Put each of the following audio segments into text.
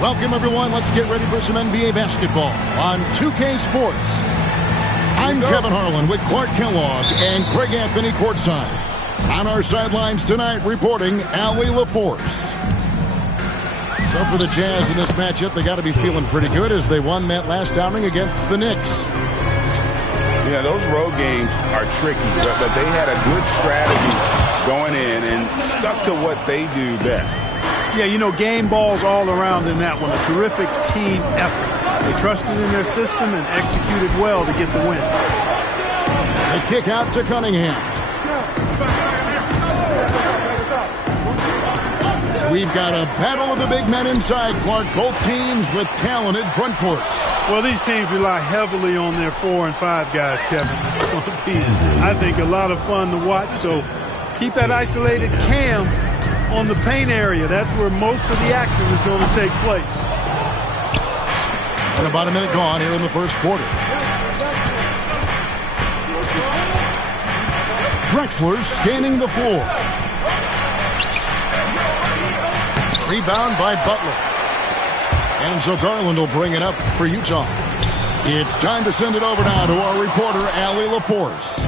Welcome, everyone. Let's get ready for some NBA basketball on 2K Sports. I'm Kevin Harlan with Clark Kellogg and Craig Anthony courtside. On our sidelines tonight, reporting Allie LaForce. So for the Jazz in this matchup, they got to be feeling pretty good as they won that last outing against the Knicks. Yeah, those road games are tricky, but they had a good strategy going in and stuck to what they do best. Yeah, you know, game balls all around in that one. A terrific team effort. They trusted in their system and executed well to get the win. The kick out to Cunningham. We've got a battle of the big men inside, Clark. Both teams with talented front courts. Well, these teams rely heavily on their 4 and 5 guys, Kevin. It's going to be, I think, a lot of fun to watch. So keep that isolated cam on the paint area. That's where most of the action is going to take place. And about a minute gone here in the first quarter. Drexler scanning the floor. Rebound by Butler. And so Garland will bring it up for Utah. It's time to send it over now to our reporter, Allie LaForce.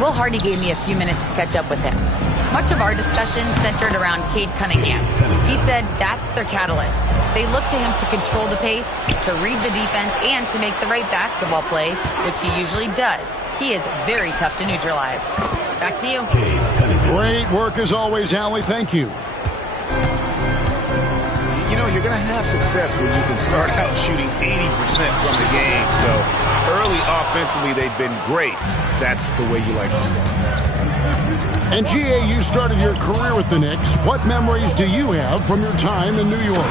Will Hardy gave me a few minutes to catch up with him. Much of our discussion centered around Cade Cunningham. He said that's their catalyst. They look to him to control the pace, to read the defense, and to make the right basketball play, which he usually does. He is very tough to neutralize. Back to you. Great work as always, Allie. Thank you. You know, you're going to have success when you can start out shooting 80% from the game. So early offensively, they've been great. That's the way you like to start. And G.A., you started your career with the Knicks. What memories do you have from your time in New York?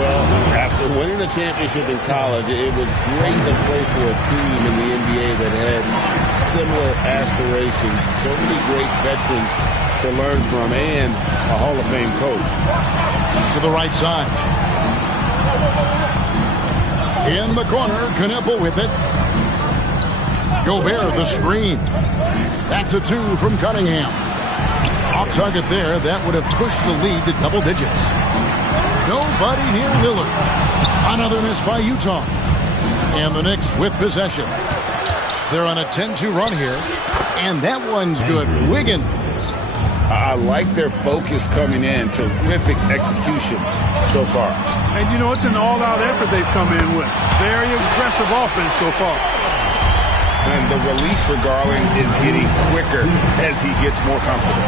Well, after winning a championship in college, it was great to play for a team in the NBA that had similar aspirations. So many great veterans to learn from and a Hall of Fame coach. To the right side. In the corner, Knueppel with it. Gobert the screen. That's a 2 from Cunningham. Off target there. That would have pushed the lead to double digits. Nobody near Lillard. Another miss by Utah. And the Knicks with possession. They're on a 10-2 run here. And that one's good. Wiggins. I like their focus coming in. Terrific execution so far. And, you know, it's an all-out effort they've come in with. Very aggressive offense so far. And the release for Garland is getting quicker as he gets more comfortable.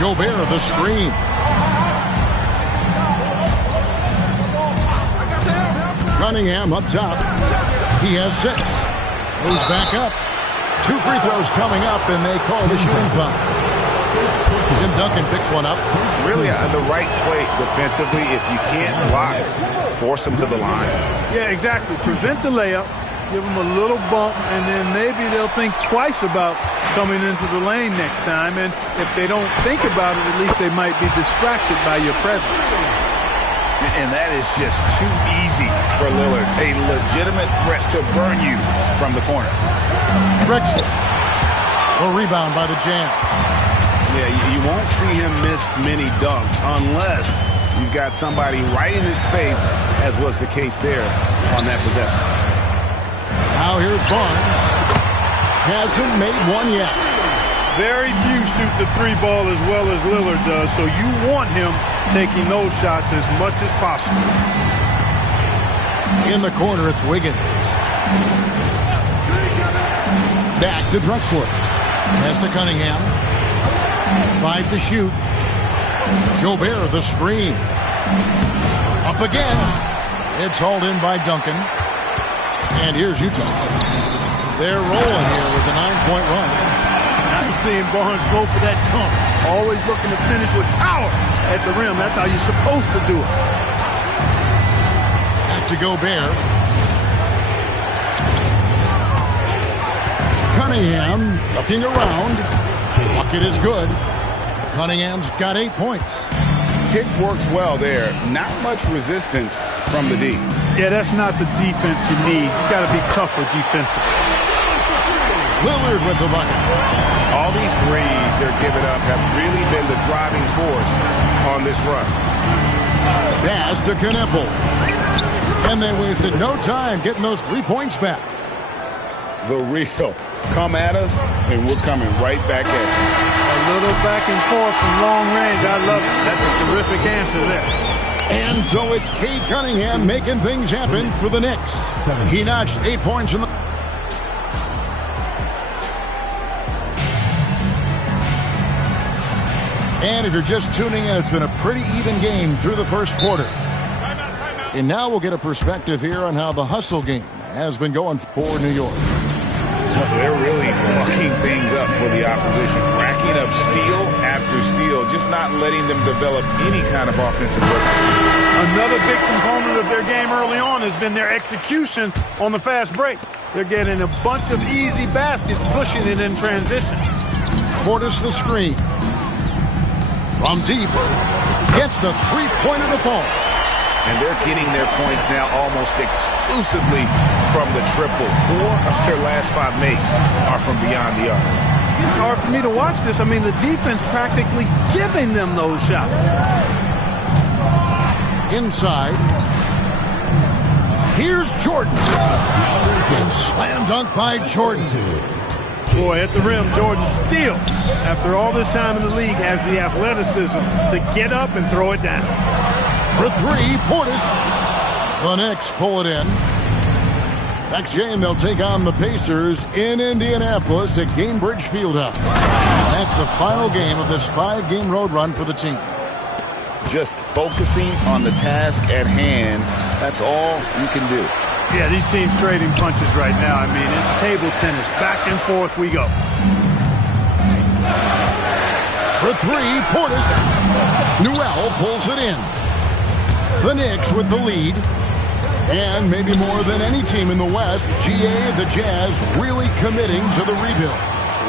Gobert the screen. Cunningham up top. He has 6. Goes back up. 2 free throws coming up, and they call the shooting foul. Tim Duncan picks one up. Really the right play defensively. If you can't block, force him to the line. Yeah, exactly. Prevent the layup. Give them a little bump, and then maybe they'll think twice about coming into the lane next time. And if they don't think about it, at least they might be distracted by your presence. And that is just too easy for Lillard. A legitimate threat to burn you from the corner. Drexler. A rebound by the Jazz. Yeah, you won't see him miss many dunks unless you've got somebody right in his face, as was the case there on that possession. Now here's Barnes. Hasn't made one yet. Very few shoot the 3 ball as well as Lillard does, so you want him taking those shots as much as possible. In the corner, it's Wiggins. Back to Drexler. Pass to Cunningham. 5 to shoot. Gobert the screen. Up again. It's hauled in by Duncan. And here's Utah. They're rolling here with a 9-point run. Nice seeing Barnes go for that dunk. Always looking to finish with power at the rim. That's how you're supposed to do it. Back to Gobert. Cunningham looking around. Bucket is good. Cunningham's got 8 points. Kick works well there. Not much resistance from the D. Yeah, that's not the defense you need. You got to be tougher defensively. Lillard with the bucket. All these threes they're giving up have really been the driving force on this run. Pass to Kneppel. And they wasted no time getting those 3 points back. The real. Come at us, and we're coming right back at you. A little back and forth from long range. I love it. That's a terrific answer there. And so it's Cade Cunningham making things happen for the Knicks. He notched 8 points in the... And if you're just tuning in, it's been a pretty even game through the first quarter. And now we'll get a perspective here on how the hustle game has been going for New York. They're really mucking things up for the opposition, racking up steal after steal, just not letting them develop any kind of offensive rhythm. Another big component of their game early on has been their execution on the fast break. They're getting a bunch of easy baskets, pushing it in transition. Portis the screen. From deep, gets the three-pointer to fall. And they're getting their points now almost exclusively from the triple. 4 of their last 5 makes are from beyond the arc. It's hard for me to watch this. I mean, the defense practically giving them those shots. Inside. Here's Jordan. And slam dunk by Jordan. Boy, at the rim, Jordan still, after all this time in the league, has the athleticism to get up and throw it down. For 3, Portis. The Knicks pull it in. Next game, they'll take on the Pacers in Indianapolis at Gainbridge Fieldhouse. That's the final game of this 5-game road run for the team. Just focusing on the task at hand, that's all you can do. Yeah, these teams trading punches right now. I mean, it's table tennis. Back and forth we go. For 3, Portis. Newell pulls it in. The Knicks with the lead. And maybe more than any team in the West, GA, the Jazz, really committing to the rebuild.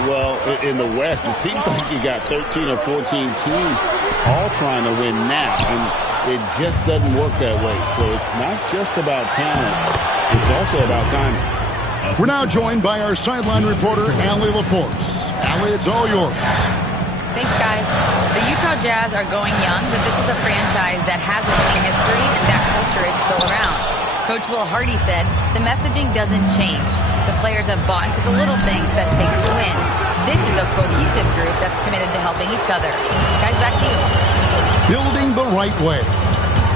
Well, in the West, it seems like you got 13 or 14 teams all trying to win now. And it just doesn't work that way. So it's not just about talent. It's also about timing. We're now joined by our sideline reporter, Allie LaForce. Allie, it's all yours. Thanks, guys. The Utah Jazz are going young, but this is a franchise that has a winning history, and that culture is still around. Coach Will Hardy said, the messaging doesn't change. The players have bought into the little things that it takes to win. This is a cohesive group that's committed to helping each other. Guys, back to you. Building the right way.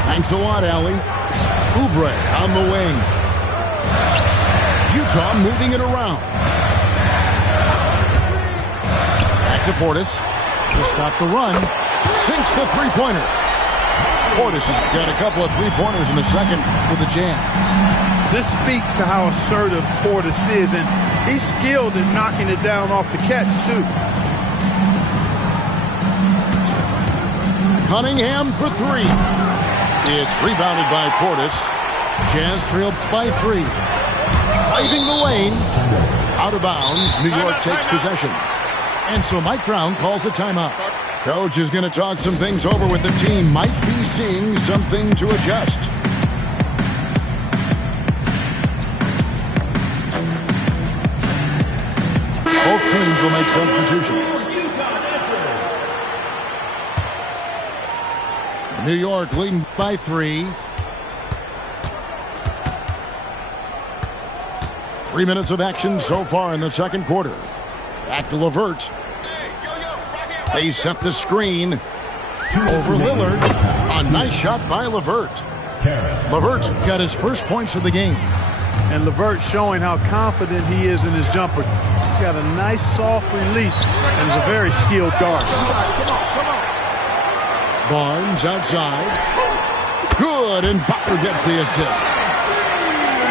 Thanks a lot, Allie. Oubre on the wing. Utah moving it around. Back to Portis. To stop the run. Sinks the three-pointer. Portis has got a couple of three-pointers in the second for the Jazz. This speaks to how assertive Portis is, and he's skilled in knocking it down off the catch, too. Cunningham for 3. It's rebounded by Portis. Jazz trailed by 3. Driving the lane. Out of bounds. New York takes possession. And so Mike Brown calls a timeout. Coach is going to talk some things over with the team. Might be seeing something to adjust. Both teams will make substitutions. New York leading by 3. 3 minutes of action so far in the second quarter. Back to LeVert. They set the screen over Lillard. A nice shot by LeVert. LeVert's got his first points of the game. And LeVert showing how confident he is in his jumper. He's got a nice soft release and is a very skilled guard. Barnes outside. Good, and Butler gets the assist.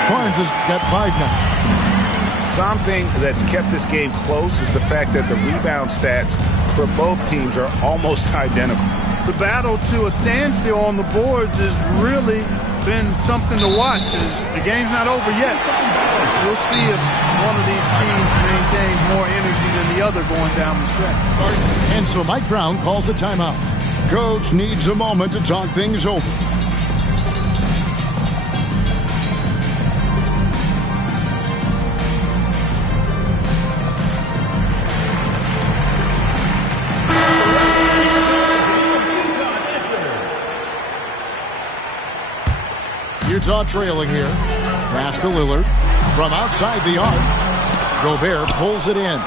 Barnes has got 5 now. Something that's kept this game close is the fact that the rebound stats for both teams are almost identical. The battle to a standstill on the boards has really been something to watch. The game's not over yet. We'll see if one of these teams maintains more energy than the other going down the stretch. And so Mike Brown calls a timeout. Coach needs a moment to talk things over. Arkansas trailing here. Pass to Lillard. From outside the arc, Gobert pulls it in.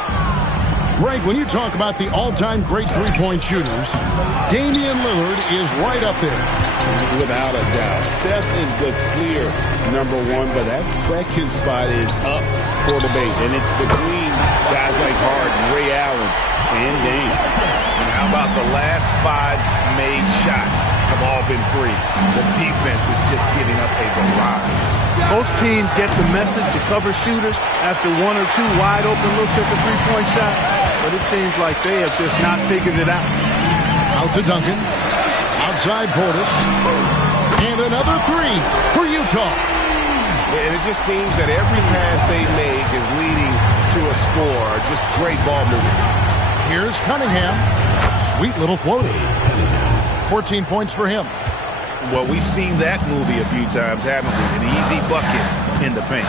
Greg, when you talk about the all-time great three-point shooters, Damian Lillard is right up there. Without a doubt. Steph is the clear number one, but that second spot is up for debate. And it's between guys like Harden, Ray Allen, and Dame. And how about the last 5 made shots have all been threes? The defense is just giving up a barrage. Most teams get the message to cover shooters after 1 or 2 wide open looks at the three-point shot, but it seems like they have just not figured it out. Out to Duncan. Outside Portis. And another 3 for Utah. And it just seems that every pass they make is leading to a score. Just great ball movement. Here's Cunningham. Sweet little floater. 14 points for him. Well, we've seen that movie a few times, haven't we? An easy bucket in the paint.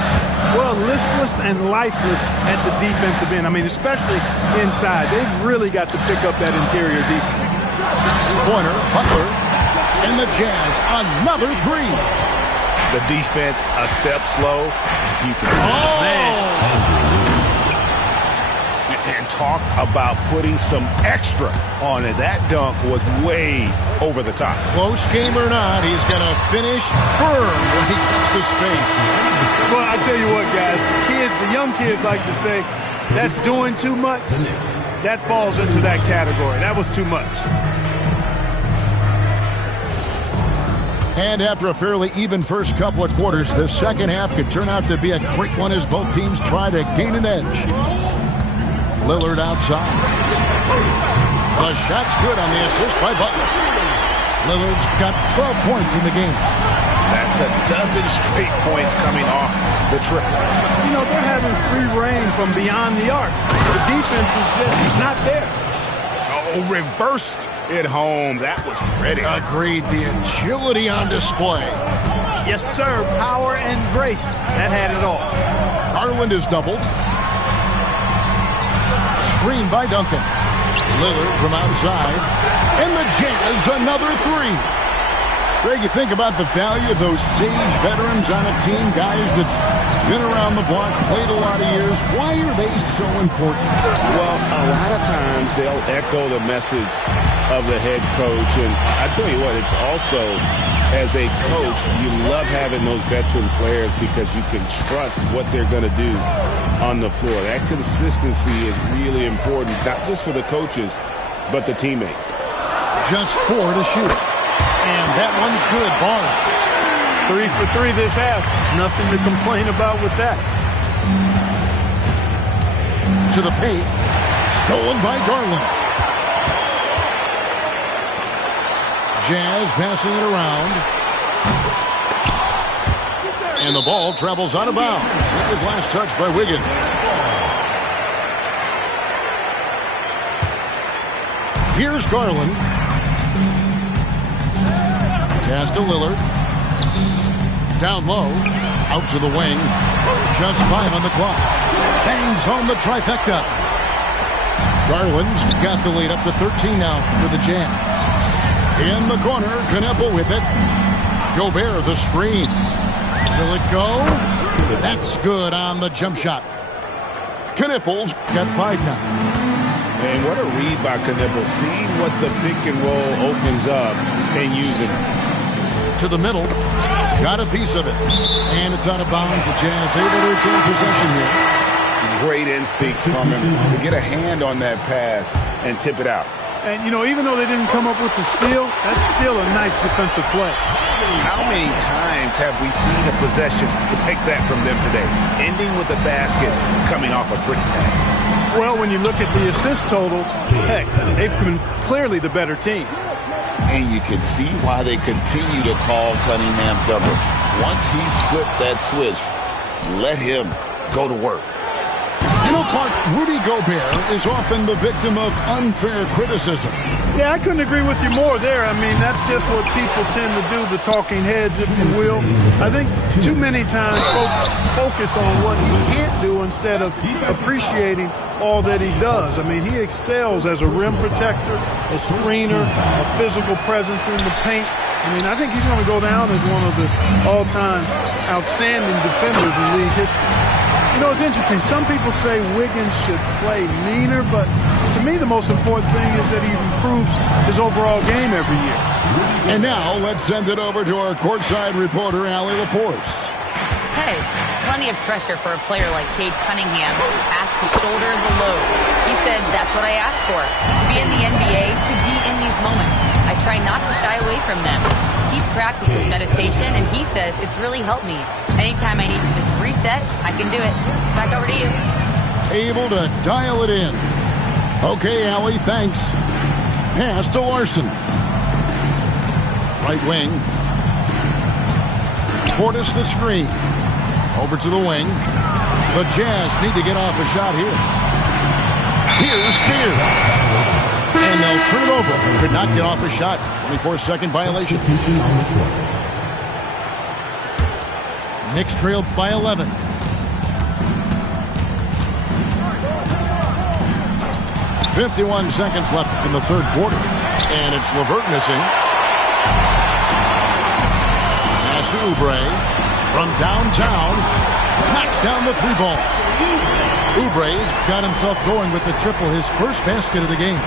Well, listless and lifeless at the defensive end. I mean, especially inside. They've really got to pick up that interior defense. Corner, Butler, and the Jazz, another 3. The defense a step slow. You can and talk about putting some extra on it. That dunk was way over the top. Close game or not, he's going to finish firm when he gets the space. Well, I tell you what, guys, the young kids like to say, that's doing too much. That falls into that category. That was too much. And after a fairly even first couple of quarters, the second half could turn out to be a great one as both teams try to gain an edge. Lillard outside. The shot's good on the assist by Butler. Lillard's got 12 points in the game. That's a dozen straight points coming off the triple. You know, they're having free reign from beyond the arc. The defense is just not there. Oh, reversed it home. That was pretty. Agreed. The agility on display. Yes, sir. Power and grace. That had it all. Garland is doubled. Screen by Duncan. Lillard from outside. And the Jazz, another 3. Greg, you think about the value of those sage veterans on a team, guys that been around the block, played a lot of years. Why are they so important? Well, a lot of times they'll echo the message of the head coach. And I tell you what, it's also, as a coach, you love having those veteran players because you can trust what they're going to do on the floor. That consistency is really important, not just for the coaches, but the teammates. Just 4 to shoot. And that one's good. Barnes. 3 for 3 this half. Nothing to complain about with that. To the paint. Stolen by Garland. Jazz passing it around. And the ball travels out of bounds. It was last touched by Wiggins. Here's Garland. Pass to Lillard. Down low. Out to the wing. Just 5 on the clock. Bangs home the trifecta. Garland's got the lead up to 13 now for the Jazz. In the corner, Kneppel with it. Gobert the screen. Will it go? That's good on the jump shot. Kneppel's got 5 now. And what a read by Kneppel. Seeing what the pick and roll opens up and using it. To the middle. Got a piece of it. And it's out of bounds. The Jazz able to retain possession here. Great instincts from him to get a hand on that pass and tip it out. And, you know, even though they didn't come up with the steal, that's still a nice defensive play. How many times have we seen a possession like that from them today? Ending with the basket coming off a pretty pass. Well, when you look at the assist totals, heck, they've been clearly the better team. And you can see why they continue to call Cunningham's number. Once he's flipped that switch, let him go to work. You know, Well, Clark, Rudy Gobert is often the victim of unfair criticism. Yeah, I couldn't agree with you more there. I mean, that's just what people tend to do, the talking heads, if you will. I think too many times folks focus on what he can't do instead of appreciating all that he does. I mean, he excels as a rim protector, a screener, a physical presence in the paint. I mean, I think he's going to go down as one of the all-time outstanding defenders in league history. You know, it's interesting. Some people say Wiggins should play meaner, but to me the most important thing is that he improves his overall game every year. And now let's send it over to our courtside reporter, Allie LaForce. Hey, plenty of pressure for a player like Cade Cunningham, asked to shoulder the load. He said, that's what I asked for, to be in the NBA, to be in these moments. I try not to shy away from them. He practices meditation, and he says it's really helped me. Anytime I need to just reset, I can do it. Back over to you. Able to dial it in. Okay, Allie, thanks. Pass to Larson. Right wing. Portis the screen. Over to the wing. The Jazz need to get off a shot here. Here's Spears. And they'll turn it over. Could not get off a shot. 24-second violation. Knicks trailed by 11. .51 seconds left in the third quarter. And it's LeVert missing. Pass to Oubre. From downtown. Knocks down the three ball. Oubre's got himself going with the triple, his first basket of the game.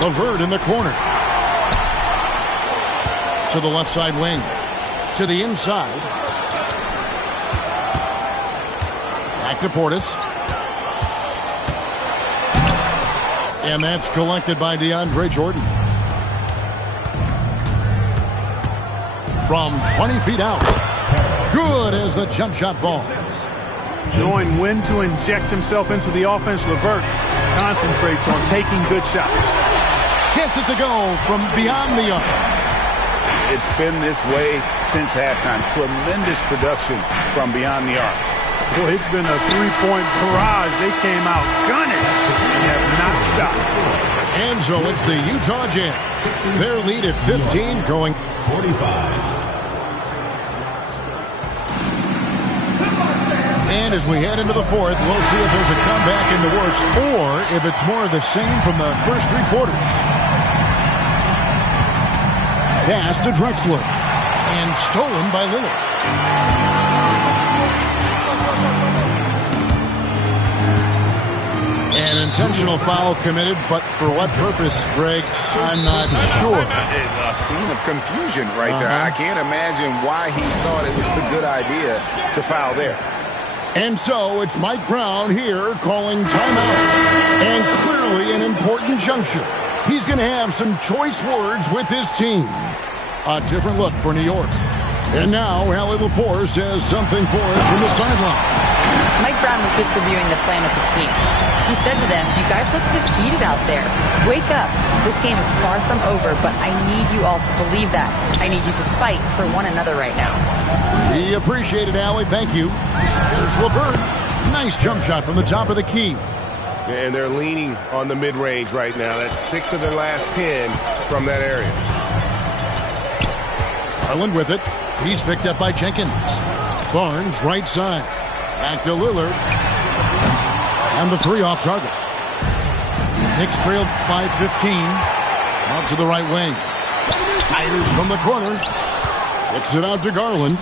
LeVert in the corner. To the left side wing. To the inside. Back to Portis. And that's collected by DeAndre Jordan. From 20 feet out. Good as the jump shot falls. Knowing when to inject himself into the offense, LeVert concentrates on taking good shots. Gets it to go from beyond the arc. It's been this way since halftime. Tremendous production from beyond the arc. Boy, it's been a three-point barrage. They came out gunning and have not stopped. And so it's the Utah Jazz. Their lead at 15 going 45. And as we head into the fourth, we'll see if there's a comeback in the works or if it's more of the same from the first three quarters. Pass to Drexler. And stolen by Lillard. An intentional foul committed, but for what purpose, Greg, I'm not sure. A scene of confusion right there. I can't imagine why he thought it was a good idea to foul there. And so it's Mike Brown here calling timeout. And clearly an important juncture. He's going to have some choice words with his team. A different look for New York. And now Allie LaForce has something for us from the sideline. Mike Brown was just reviewing the plan with his team. He said to them, you guys look defeated out there. Wake up. This game is far from over, but I need you all to believe that. I need you to fight for one another right now. He appreciated Allie. Thank you. There's LeVert. Nice jump shot from the top of the key. And they're leaning on the mid-range right now. That's 6 of their last 10 from that area. Garland with it. He's picked up by Jenkins. Barnes, right side. Back to Lillard. And the three off target. Knicks trailed by 15. Out to the right wing. Fires from the corner. Kicks it out to Garland.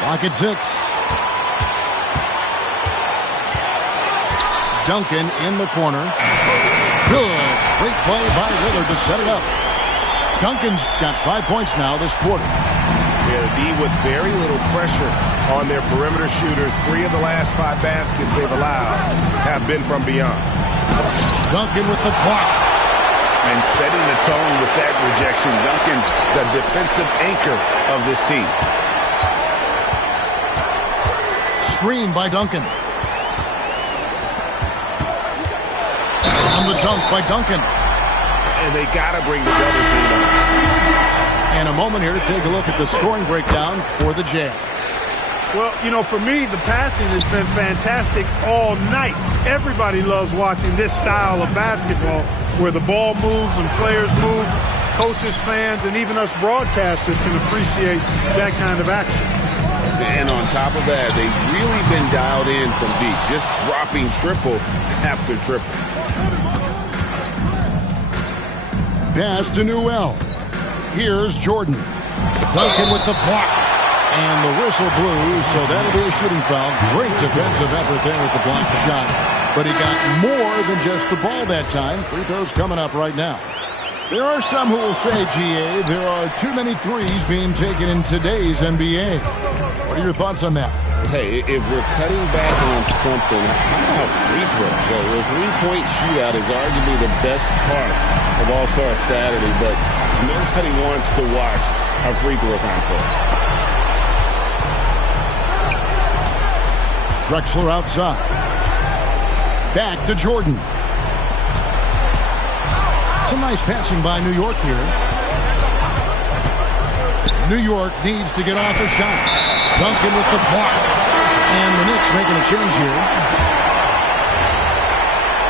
Clock at 6. Duncan in the corner. Good. Great play by Lillard to set it up. Duncan's got 5 points now this quarter. Yeah, the D with very little pressure on their perimeter shooters. 3 of the last 5 baskets they've allowed have been from beyond. Duncan with the block. And setting the tone with that rejection. Duncan, the defensive anchor of this team. Screen by Duncan. And the dunk by Duncan. And they got to bring the double team on. And a moment here to take a look at the scoring breakdown for the Jazz. Well, you know, for me, the passing has been fantastic all night. Everybody loves watching this style of basketball where the ball moves and players move. Coaches, fans, and even us broadcasters can appreciate that kind of action. And on top of that, they've really been dialed in from deep, just dropping triple after triple. Pass to Newell. Here's Jordan. Duncan with the block. And the whistle blew, so that'll be a shooting foul. Great defensive effort there with the block shot. But he got more than just the ball that time. Free throws coming up right now. There are some who will say, GA, there are too many threes being taken in today's NBA. What are your thoughts on that? Hey, if we're cutting back on something, how about free throw? The three-point shootout is arguably the best part of All-Star Saturday, but nobody wants to watch a free throw contest. Drexler outside. Back to Jordan. Some nice passing by New York here. New York needs to get off a shot. Duncan with the block. And the Knicks making a change here.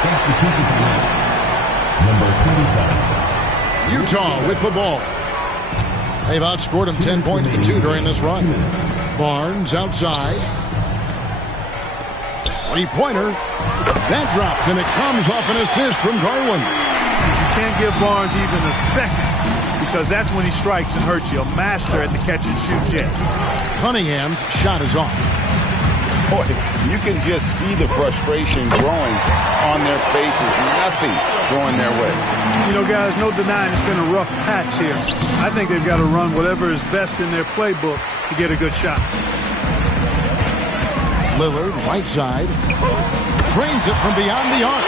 Substitution for Knicks. Number 27. Utah with the ball. They've outscored them 10 points to 2 during this run. Barnes outside. Three-pointer. That drops, and it comes off an assist from Garland. You can't give Barnes even a second because that's when he strikes and hurts you. A master at the catch-and-shoot jet. Cunningham's shot is off. Boy, you can just see the frustration growing on their faces. Nothing going their way. You know, guys, no denying it's been a rough patch here. I think they've got to run whatever is best in their playbook to get a good shot. Lillard, right side. Drains it from beyond the arc.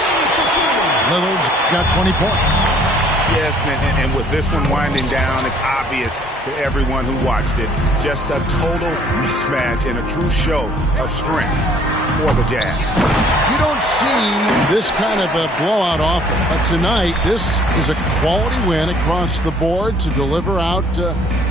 Lillard's got 20 points. Yes, and with this one winding down, it's obvious to everyone who watched it. Just a total mismatch and a true show of strength for the Jazz. You don't see this kind of a blowout often, but tonight this is a quality win across the board to deliver out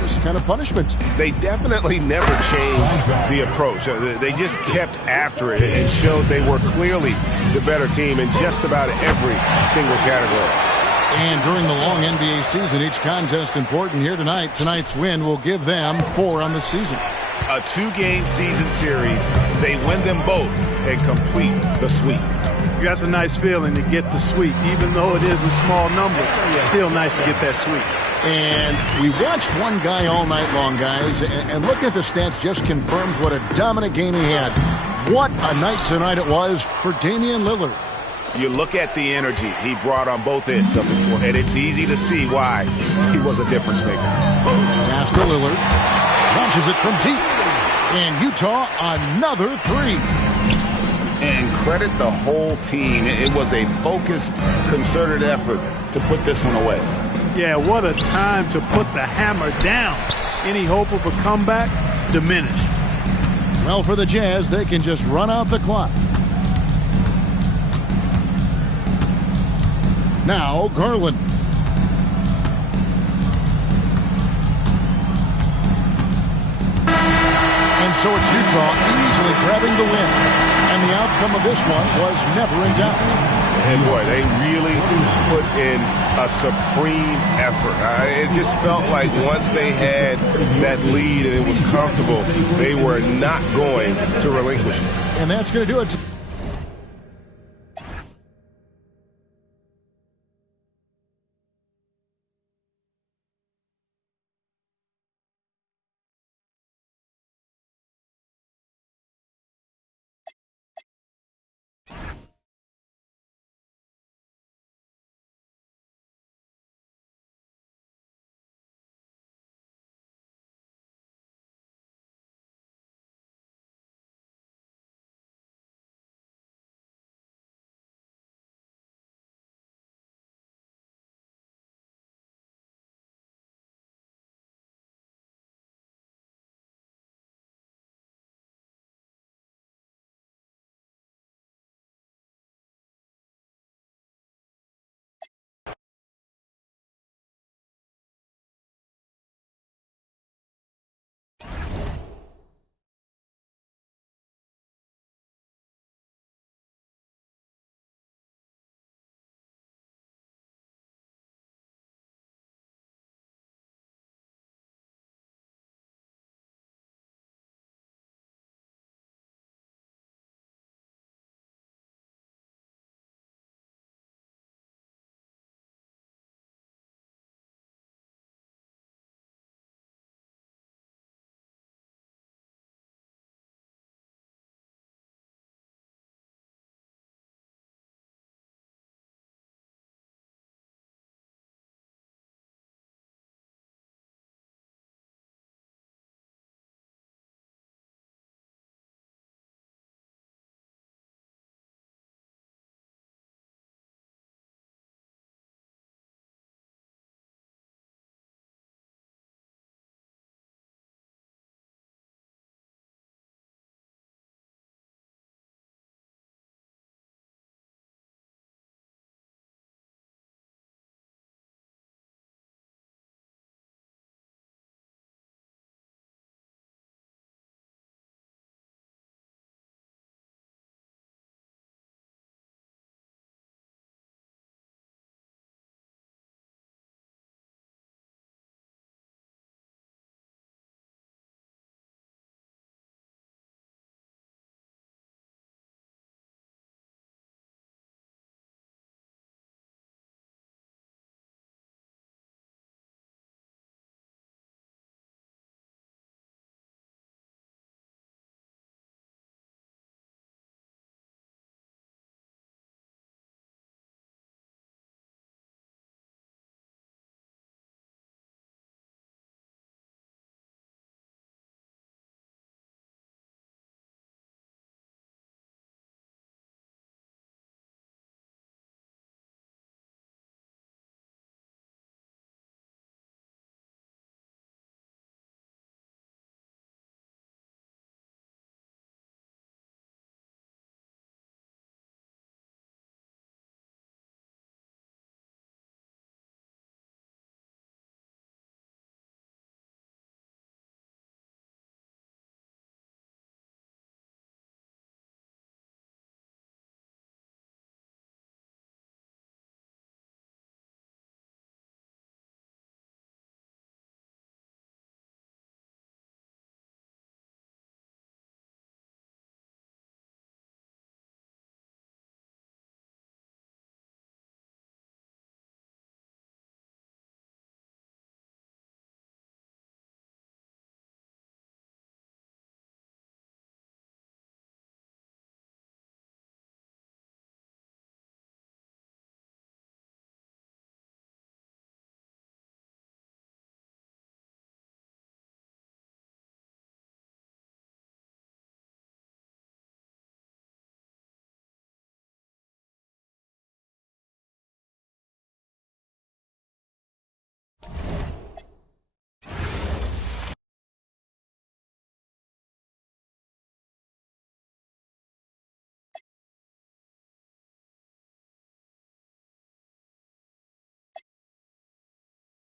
this kind of punishment. They definitely never changed the approach. They just kept after it and showed they were clearly the better team in just about every single category. And during the long NBA season, each contest important here tonight. Tonight's win will give them 4 on the season. A 2-game season series. They win them both and complete the sweep. That's a nice feeling to get the sweep. Even though it is a small number, it's still nice to get that sweep. And we watched one guy all night long, guys, and looking at the stats just confirms what a dominant game he had. What a night tonight it was for Damian Lillard. You look at the energy he brought on both ends of the floor, and it's easy to see why he was a difference maker. Pass to Lillard. Launches it from deep. And Utah, another 3. And credit the whole team. It was a focused, concerted effort to put this one away. Yeah, what a time to put the hammer down. Any hope of a comeback? Diminished. Well, for the Jazz, they can just run out the clock. Now, Garland. And so it's Utah easily grabbing the win. And the outcome of this one was never in doubt. And boy, they really put in a supreme effort. It just felt like once they had that lead and it was comfortable, they were not going to relinquish it. And that's going to do it.